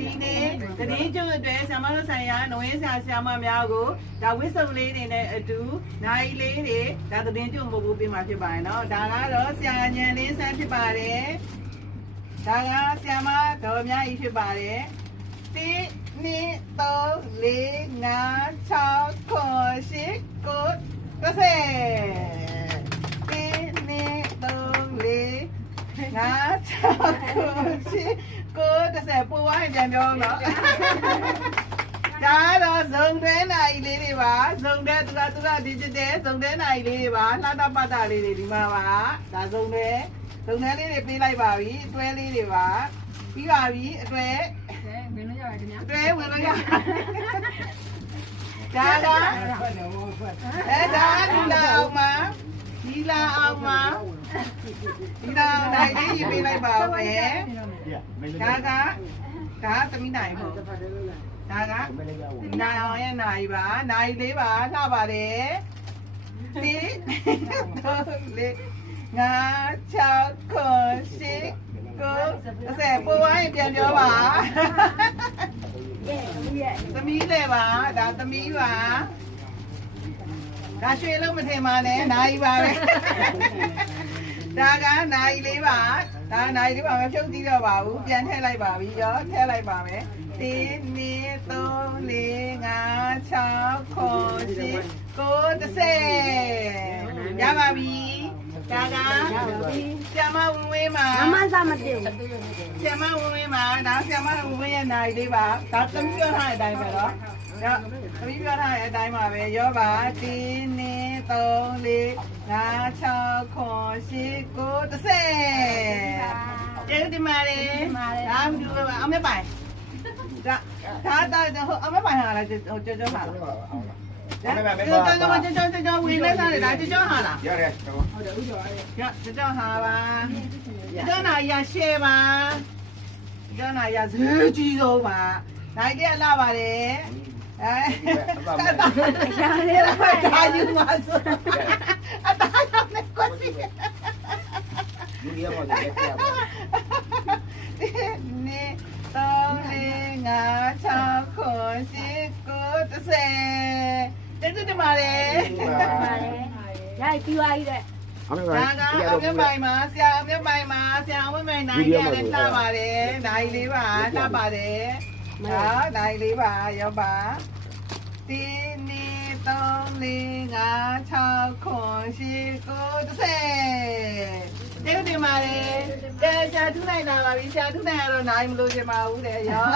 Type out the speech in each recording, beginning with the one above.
ဒီနေ့တတိကျုပ်အတွက်ဆရာမတို့ဆိုင်ရာနဝင်းဆရာဆရာမများကိုဒါဝစ်စုံလေးတွေနဲ့အတူနိုင်လေးတွေဒါတတိကျုပ်မဟုတ်ဘူးပြင်မှာဖြစ်ပါတယ်နော်ဒါကတော့ဆရာညံလေးဆန်းဖြစ်ပါတယ်ဒါကဆရာမတော်များကြီးဖြစ်ပါတယ်တိနိတောလေးငါ6ခေါ်ရှိကိုကစေ ငါချောက်ကိုချီကိုတစ်ဆက်ပူဝိုင်းပြန်ပြောတော့ဒါတော့ဇုံတဲနိုင်လေးတွေပါဇုံတဲသူကသူကဒီจิตတဲ့ဇုံတဲနိုင်လေးတွေပါလှတာပတ်တာလေးတွေဒီမှာပါဒါဇုံတဲဇုံတဲလေးတွေပေးလိုက်ပါပြီအတွဲလေးတွေပါပြီးပါပြီအတွဲဝင်လို့ရတယ်ခင်ဗျာအတွဲဝင်လို့ရဒါကအဲဒါဒီလာအောင်မှာဒီလာအောင်မှာ ဒီလာနိုင်လေးပေးလိုက်ပါဦးမယ်ဒါကဒါကသမီးနိုင်မဟုတ်ဒါကနိုင်အောင်ရဲ့နိုင်ပါနိုင်လေးပါလှပါတယ်ဒီတော့လေငါချောက်ခွန်ရှိကိုအစဲပူဝိုင်းပြန်ပြောပါသမီးလေပါဒါသမီးပါဒါရွှေလုံးမထင်ပါနဲ့နိုင်ပါပဲ ဒါကနိုင်လေးပါဒါနိုင်လေးပါမဖြုတ်ကြည့်တော့ပါဘူးပြန်ထည့်လိုက်ပါပြီရောထည့်လိုက်ပါမယ်1 2 3 4 5 6 9 10 9 10ရပါပြီဒါကဆ iam ဝင်းဝင်းမှာမမစားမတည်ဘူးဆ iam ဝင်းဝင်းမှာဒါဆ iam ဝင်းဝင်းရဲ့နိုင်လေးပါဒါသမီးပြောထားတဲ့အတိုင်းပဲတော့ရောသမီးပြောထားတဲ့အတိုင်းပါပဲရောပါ1 2 3 4 5 6 9 10 10ကျေးဇူးတင်ပါတယ်ဒါမှမဟုတ်ပါအမေပိုင်ဒါဒါဒါဟိုအမေပိုင်ဟာလားဟိုကြောကြောဟာလားကြောကြောကြောကြောကြောဝင်နေစားတယ်ဒါကြောကြောဟာလားရတယ်ရကြောကြောဟာပါကြောနာရရှယ်ပါကြောနာရဈေးကြီးဆုံးပါနိုင်ကြလာပါတယ်အဲရတယ်ဒါယူပါစို့အတားရောက် လူရမလို့ရက်ရပါနေတော့လေငါချောင်းခွန်စီကိုတစ်ဆယ်တက်တက်တမာလေရပြီးသွားပြီတဲ့အမေကဒါကအမေမိုင်မှာဆရာအမေမိုင်မှာဆရာအမေမိုင်နိုင်ရတယ်တာပါတယ်နိုင်လေးပါတာပါတယ်ဟာနိုင်လေးပါရောက်ပါတင်းနေ3 4 5 6 ရှိကို30တေတင်ပါတယ်တဲချာထူးနိုင်လာပါပြီချာထူးနိုင်ရတော့နိုင်မလို့ချင်ပါဘူးတဲ့ရော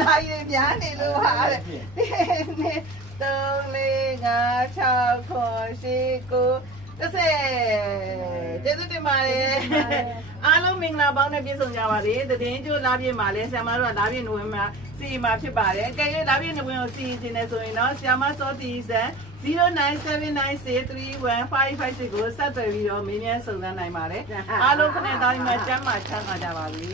နိုင်ရင်များနေလို့ဟာတဲ့3 4 5 6 7 8 9 10 တစ်ဆယ်ကျေးဇူးတင်ပါတယ်အားလုံးမင်္ဂလာပေါင်းနဲ့ပြည့်စုံကြပါစေတည်င်းကျိုးလာပြည့်မှာလဲဆရာမတို့ကလာပြည့်နိုဝင်ဘာစီမှာဖြစ်ပါတယ်အကယ်၍လာပြည့်နိုဝင်ကိုစီတင်နေဆိုရင်တော့ဆရာမစောတီစံ0979631556ကိုဆက်သွယ်ပြီးတော့မင်းများစုံစမ်းနိုင်ပါတယ်အားလုံးခနဲ့သားဒီမှာကျမ်းမာချမ်းသာကြပါစေ